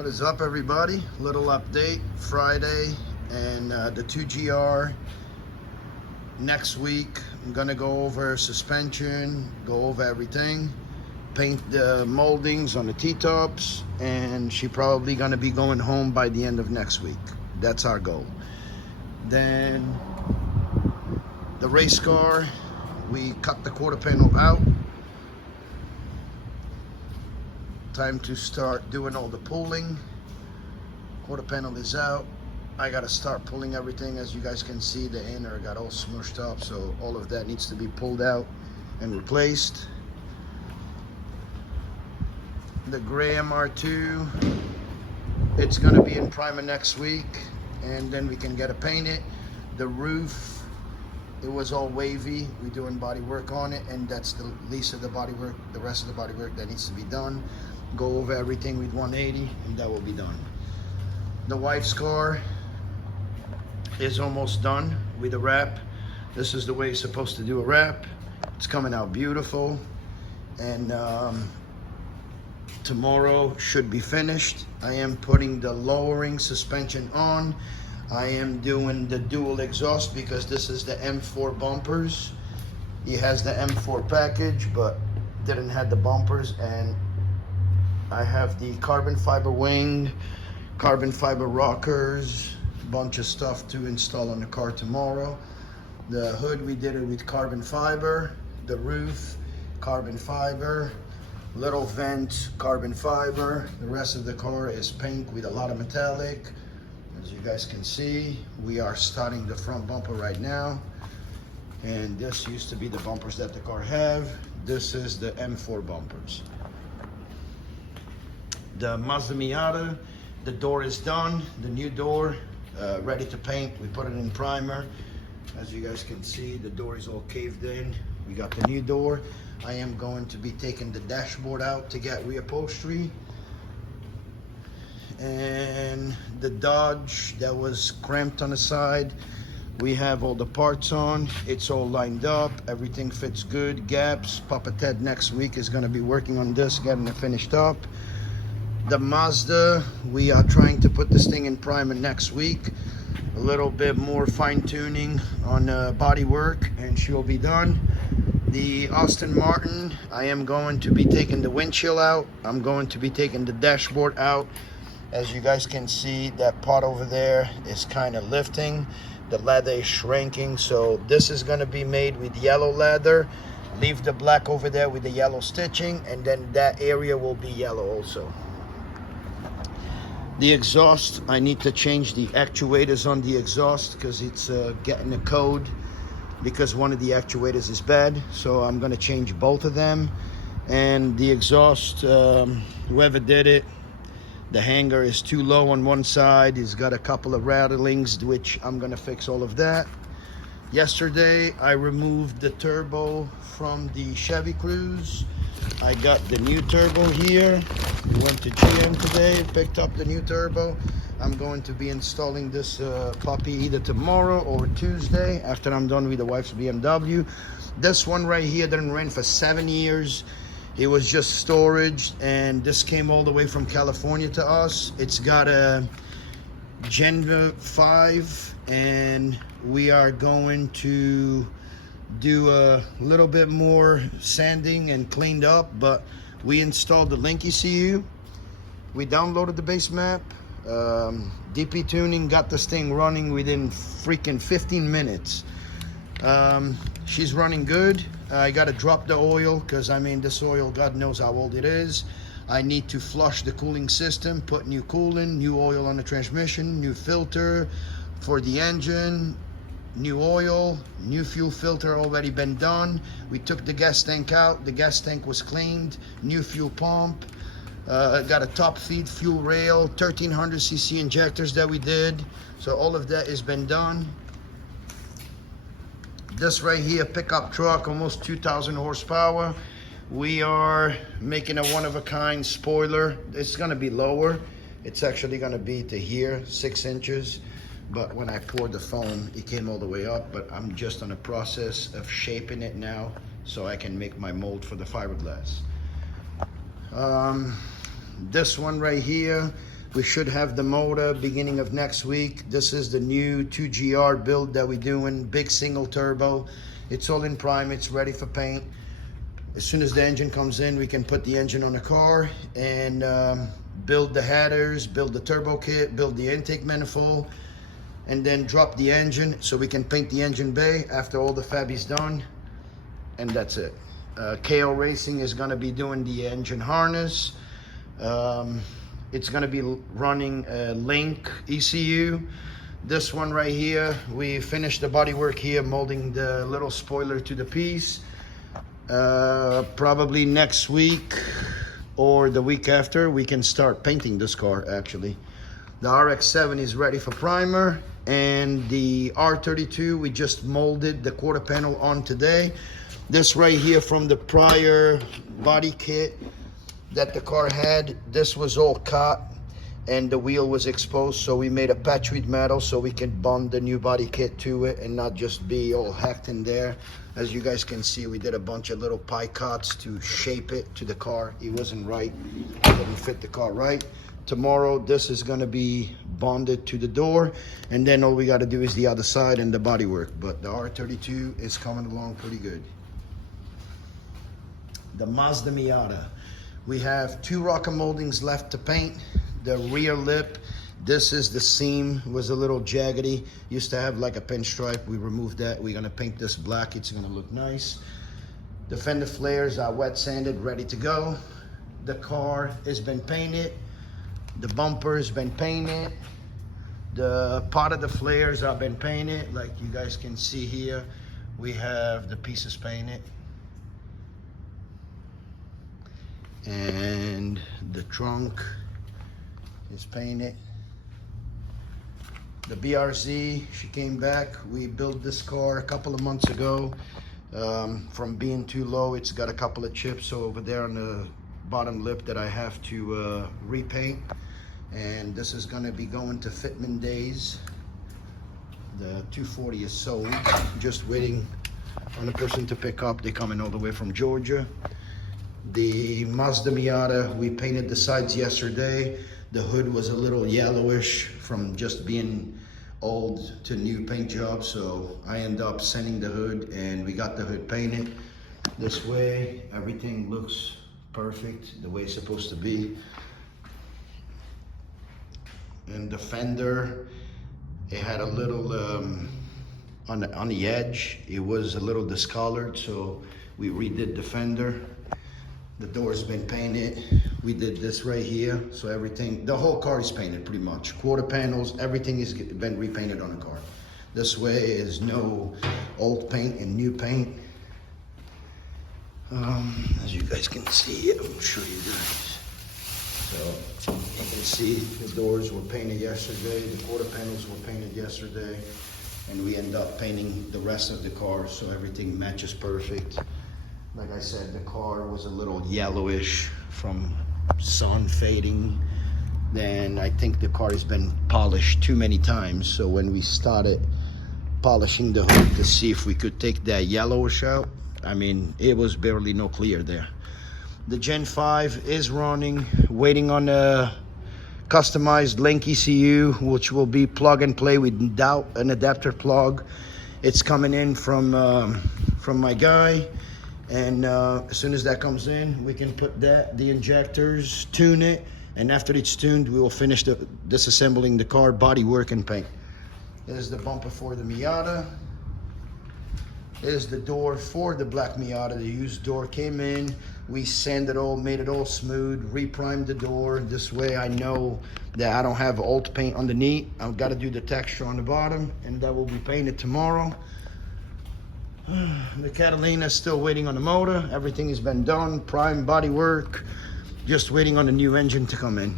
What is up, everybody? Little update Friday, and the 2GR next week. I'm gonna go over suspension, go over everything, paint the moldings on the T-tops, and she probably gonna be going home by the end of next week. That's our goal. Then the race car, we cut the quarter panel out. Time to start doing all the pulling. Quarter panel is out. I gotta start pulling everything. As you guys can see, the inner got all smushed up, so all of that needs to be pulled out and replaced. The gray MR2, it's gonna be in primer next week, and then we can get it painted. The roof, it was all wavy. We're doing body work on it, and that's the least of the body work. The rest of the body work that needs to be done. Go over everything with 180, and that will be done. The wife's car is almost done with the wrap. This is the way it's supposed to do a wrap. It's coming out beautiful, and tomorrow should be finished. I am putting the lowering suspension on. I am doing the dual exhaust because this is the M4 bumpers. He has the M4 package, but didn't have the bumpers, and I have the carbon fiber wing, carbon fiber rockers, bunch of stuff to install on the car tomorrow. The hood, we did it with carbon fiber. The roof, carbon fiber. Little vent, carbon fiber. The rest of the car is pink with a lot of metallic. As you guys can see, we are starting the front bumper right now. And this used to be the bumpers that the car have. This is the M4 bumpers. The Mazda Miata, the door is done. The new door, ready to paint. We put it in primer. As you guys can see, the door is all caved in. We got the new door. I am going to be taking the dashboard out to get reupholstery. And the Dodge that was cramped on the side, we have all the parts on. It's all lined up. Everything fits good. Gaps. Papa Ted next week is going to be working on this, getting it finished up. The Mazda, we are trying to put this thing in primer next week. A little bit more fine tuning on body work, and she'll be done. The Aston Martin, I am going to be taking the windshield out. I'm going to be taking the dashboard out. As you guys can see, that part over there is kind of lifting. The leather is shrinking, so this is going to be made with yellow leather. Leave the black over there with the yellow stitching, and then that area will be yellow also. The exhaust, I need to change the actuators on the exhaust because it's getting a code because one of the actuators is bad. So I'm going to change both of them. And the exhaust, whoever did it, the hanger is too low on one side. It's got a couple of rattlings, which I'm going to fix all of that. Yesterday, I removed the turbo from the Chevy Cruze. I got the new turbo here. We went to GM today, picked up the new turbo. I'm going to be installing this puppy either tomorrow or Tuesday after I'm done with the wife's BMW. This one right here didn't run for 7 years. It was just storage, and this came all the way from California to us. It's got a Gen 5, and we are going to do a little bit more sanding and cleaned up, but we installed the link ECU. We downloaded the base map. DP Tuning got this thing running within freaking 15 minutes. She's running good. I gotta drop the oil because I mean this oil, God knows how old it is. I need to flush the cooling system, put new coolant, new oil on the transmission, new filter for the engine, new oil, new fuel filter already been done. We took the gas tank out. The gas tank was cleaned. New fuel pump. Got a top feed fuel rail, 1300cc injectors that we did. So all of that has been done. This right here, pickup truck, almost 2,000 horsepower. We are making a one-of-a-kind spoiler. It's gonna be lower. It's actually gonna be to here, 6 inches. But when I poured the foam, it came all the way up. But I'm just on a process of shaping it now so I can make my mold for the fiberglass. This one right here, We should have the motor beginning of next week. This is the new 2GR build that we're doing, big single turbo. It's all in prime, it's ready for paint. As soon as the engine comes in, we can put the engine on the car and build the headers, build the turbo kit, build the intake manifold, and then drop the engine so we can paint the engine bay after all the fab is done. And that's it. KO Racing is gonna be doing the engine harness. It's gonna be running a Link ECU. This one right here, we finished the body work here, molding the little spoiler to the piece. Probably next week or the week after, we can start painting this car actually. The RX-7 is ready for primer, and the R32, we just molded the quarter panel on today. This right here from the prior body kit that the car had, this was all cut and the wheel was exposed, so we made a patch with metal so we can bond the new body kit to it and not just be all hacked in there. As you guys can see, we did a bunch of little pie cuts to shape it to the car. It wasn't right, it didn't fit the car right. Tomorrow this is going to be bonded to the door, and then all we got to do is the other side and the body work. But the R32 is coming along pretty good. The Mazda Miata, we have 2 rocker moldings left to paint. The rear lip, this is the seam, was a little jaggedy, used to have like a pinstripe. We removed that. We're gonna paint this black. It's gonna look nice. The fender flares are wet sanded, ready to go. The car has been painted. The bumper has been painted. The part of the flares have been painted. Like you guys can see here, we have the pieces painted. And the trunk is painted. The BRZ, she came back. We built this car a couple of months ago. From being too low, it's got a couple of chips over there on the bottom lip that I have to repaint. And this is gonna be going to fitment days. The 240 is sold, just waiting on the person to pick up. They're coming all the way from Georgia. The Mazda Miata, we painted the sides yesterday. The hood was a little yellowish from just being old to new paint job, so I ended up sanding the hood and we got the hood painted. This way, everything looks perfect, the way it's supposed to be. And the fender, it had a little, on the edge, it was a little discolored, so we redid the fender. The door's been painted. We did this right here. So everything, the whole car is painted pretty much. Quarter panels, everything has been repainted on the car. This way is no old paint and new paint. As you guys can see, I'll show you guys. So you can see the doors were painted yesterday. The quarter panels were painted yesterday. And we end up painting the rest of the car so everything matches perfect. Like I said, the car was a little yellowish from sun fading. Then I think the car has been polished too many times. So when we started polishing the hood to see if we could take that yellowish out, I mean, it was barely no clear there. The Gen 5 is running, waiting on a customized Link ECU, which will be plug and play without an adapter plug. It's coming in from my guy. And as soon as that comes in, we can put the injectors, tune it, and after it's tuned, we will finish disassembling the car, body work and paint. There's the bumper for the Miata. There's the door for the black Miata. The used door came in. We sanded it all, made it all smooth, reprimed the door. This way I know that I don't have old paint underneath. I've got to do the texture on the bottom, and that will be painted tomorrow. The Catalina is still waiting on the motor. Everything has been done, prime body work, just waiting on the new engine to come in.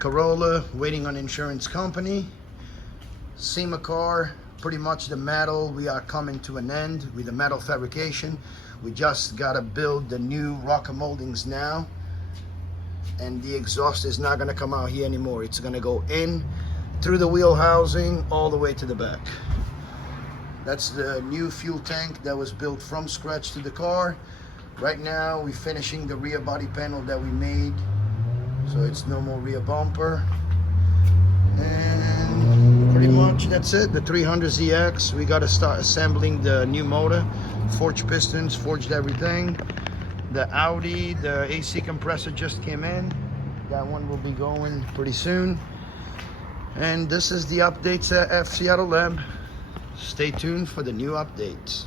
Corolla, waiting on insurance company. SEMA car, pretty much the metal, we are coming to an end with the metal fabrication. We just gotta build the new rocker moldings now. And the exhaust is not gonna come out here anymore. It's gonna go in through the wheel housing all the way to the back. That's the new fuel tank that was built from scratch to the car. Right now we're finishing the rear body panel that we made, so it's no more rear bumper. And pretty much that's it. The 300ZX, we got to start assembling the new motor, forged pistons, forged everything. The Audi, the AC compressor just came in. That one will be going pretty soon. And this is the updates at FC AutoLab. Stay tuned for the new updates.